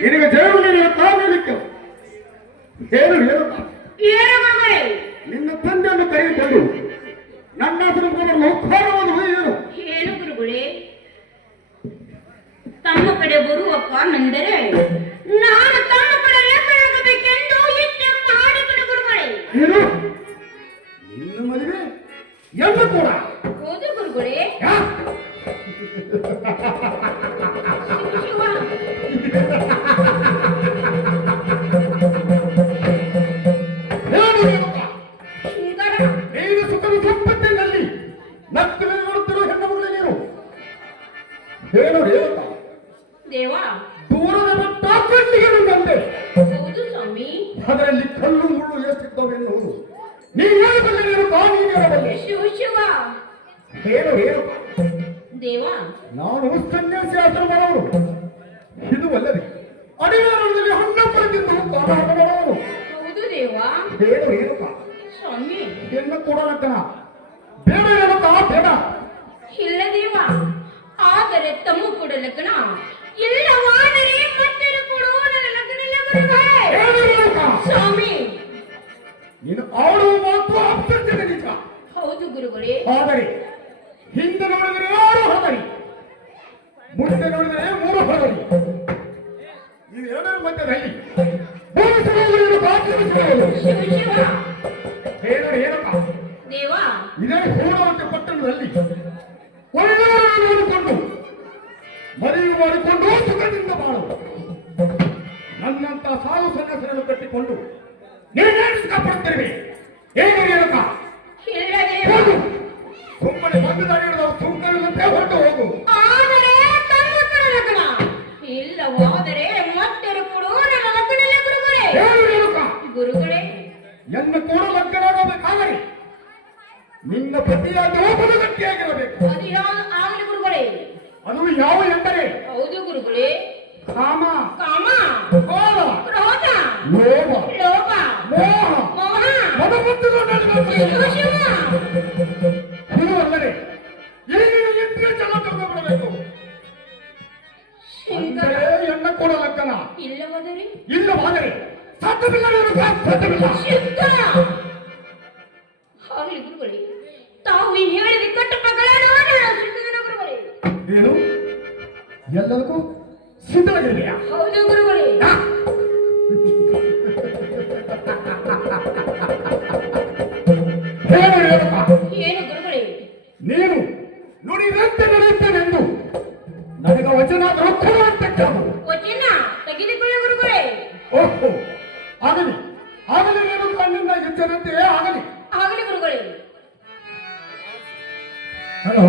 ನಿನಗೆ ಜಯವನ್ನು ಕಾಣಲಿಕ್ಕೆ ಏನು ಹೇಳುತ್ತ ನಿನ್ನ ತಂದೆಯನ್ನು ಕರೆದುಕೊಂಡು ನನ್ನ ಲೋಕಾರವನ್ನು ಏನು ಏನು ಗುರುಗಳೇ ತಮ್ಮ ಕಡೆ ಬರುವಪ್ಪ ನಂದರೆ ನಾನು ತಮ್ಮ ಕಡೆ ಲೇಖನಾಗಬೇಕೆಂದು ಇಷ್ಟ ಮಾಡಿಕೊಂಡು ಗುರುಗಳೇ ಏನು ನಿನ್ನ ಮದುವೆ ಎಂದು ಕೂಡ ಹೌದು ಗುರುಗಳೇ ನೀನು ಸುಖದ ಸಂಪತ್ತಿನಲ್ಲಿ ನಕ್ಕಲು ನೋಡುತ್ತಿರುವ ಹೆಣ್ಣು ಮಗಳು ನೀನು ಏನು ಹೇಳುತ್ತಾ ದೇವಾ ದೂರದ ಕಣ್ಣಿಗೆ ಬಂದೆ ಹೌದು ಸ್ವಾಮಿ ಅದರಲ್ಲಿ ಕಲ್ಲು ಮುಳ್ಳು ಎಷ್ಟಿದ್ದವು ಎನ್ನುವುದು ನೀನು ಹೇಳಬಲ್ಲೆ ನೀನು ನೀನು ಹೇಳಬಲ್ಲೆ ಶಿವ ಶಿವ ಏನು ಹೇಳು ದೇವಾ ನಾನು ಸನ್ಯಾಸಿ ಆಶ್ರಮದವರು ಇದು ಅಲ್ಲದೆ ಅಡಿಯಾರದಲ್ಲಿ ಹಣ್ಣಪ್ಪರದಿಂದ ಮಾಡೋರು ಹೌದು ದೇವಾ ಏನು ಹೇಳುತ್ತ ಸ್ವಾಮಿ ಹೆಣ್ಣು ಕೊಡಲಕ್ಕನ ಬೇಡ ಹೇಳುತ್ತ ಬೇಡ ಇಲ್ಲ ದೇವ ಆದರೆ ತಮ್ಮ ಕೊಡಲಕ್ಕನ ಇಲ್ಲವಾದರೆ ಮತ್ತೆ ಕೊಡುವ ನನ್ನ ಲಗ್ನವಿಲ್ಲ ಗುರುಗಳೇ ಸ್ವಾಮಿ ನೀನು ಆಡುವ ಮಾತು ಅಪ್ಸತ್ಯದ ನಿಜ ಹೌದು ಗುರುಗಳೇ ಆದರೆ ಹಿಂದೆ ನೋಡಿದರೆ 6 ಹೊರಗರಿ ಮುಂದೆ ನೋಡಿದರೆ 3 ಹೊರಗರಿ ಇವೆರಡರ ಮಧ್ಯದಲ್ಲಿ ಶಿವ ಶಿವ ಏನಪ್ಪ ದೇವ ಇದೇ ಹೂಡವಂತೆ ಪಟ್ಟಣದಲ್ಲಿ ಒಳ್ಳೆಯವರು ನೋಡಿಕೊಂಡು ಮದುವೆ ಮಾಡಿಕೊಂಡು ಸುಖದಿಂದ ಬಾಳು ನನ್ನಂತ ಸಾಲು ಸನ್ಯಾಸರನ್ನು ಕಟ್ಟಿಕೊಂಡು ನೀನೇನು ಕಾಪಾಡ್ತೇವೆ ಏನು ಏನಪ್ಪ ಇಲ್ಲ ದೇವ ಹೋಗು ಸುಮ್ಮನೆ ಬಂದು ಹಿಡಿದ ಸುಮ್ಮನೆ ಹೊರಟು ಹೋಗು ಆದರೆ ತಮ್ಮ ಕೊಡಲಕ್ಕನ ಇಲ್ಲವಾದರೆ ಮತ್ತೆ ಕೊಡುವ ನನ್ನ ಲಗ್ನವಿಲ್ಲ ಗುರುಗಳೇ ಏನು ಏನಪ್ಪ ಗುರುಗಳೇ ಎನ್ನ ಕೂಡ ಲಗ್ನರಾಗಬೇಕಾದರೆ ನಿನ್ನ ಪತಿಯಾದ ಒಬ್ಬನು ಗಟ್ಟಿಯಾಗಿರಬೇಕು ಆಗಲಿ ಗುರುಗಳೇ ಅದು ಯಾವ ಎಂದರೆ ಹೌದು ಗುರುಗಳೇ ಕಾಮ ಕಾಮ ಕ್ರೋಧ ಕ್ರೋಧ ಲೋಭ ಲೋಭ ಮೋಹ ಮೋಹ ಮದಮತ್ತುಗಳು ಶಿವ ಶಿವ ಇದು ಅಲ್ಲದೆ ಏನೇನು ಎಂಟನೇ ಜಲ ತಗೊಂಡ್ಬಿಡಬೇಕು ಅಂದರೆ ಎನ್ನ ಕೂಡ ಲಗ್ನ ಇಲ್ಲವಾದರೆ ಇಲ್ಲವಾದರೆ ಸಾಧ್ಯವಿಲ್ಲ ಸಾಧ್ಯವಿಲ್ಲ ಶಂಕರ ಆಗಲಿ ಗುರುಗಳೇ ತಾವು ಹೇಳಿದ ಕಟ್ಟುಪಗಳನ್ನು ಗುರುಗಳೇ ಏನು ಎಲ್ಲದಕ್ಕೂ ಸಿದ್ಧವಾಗಿದೆಯಾ ಹೌದು ಗುರುಗಳೇ ಏನು ಗುರುಗಳೇ ನೀನು ನುಡಿದಂತೆ ನಡೆಯುತ್ತೇನೆಂದು ನನಗೆ ವಚನ ಕೊಡುವಂತೆ ವಚನ ತೆಗೆದುಕೊಳ್ಳಿ ಗುರುಗಳೇ ಓಹೋ ಆಗಲಿ ಆಗಲಿ ನೀನು ಕಣ್ಣಿಂದ ಎಚ್ಚರಂತೆಯೇ ಆಗಲಿ ಆಗಲಿ ಗುರುಗಳೇ ಹಲೋ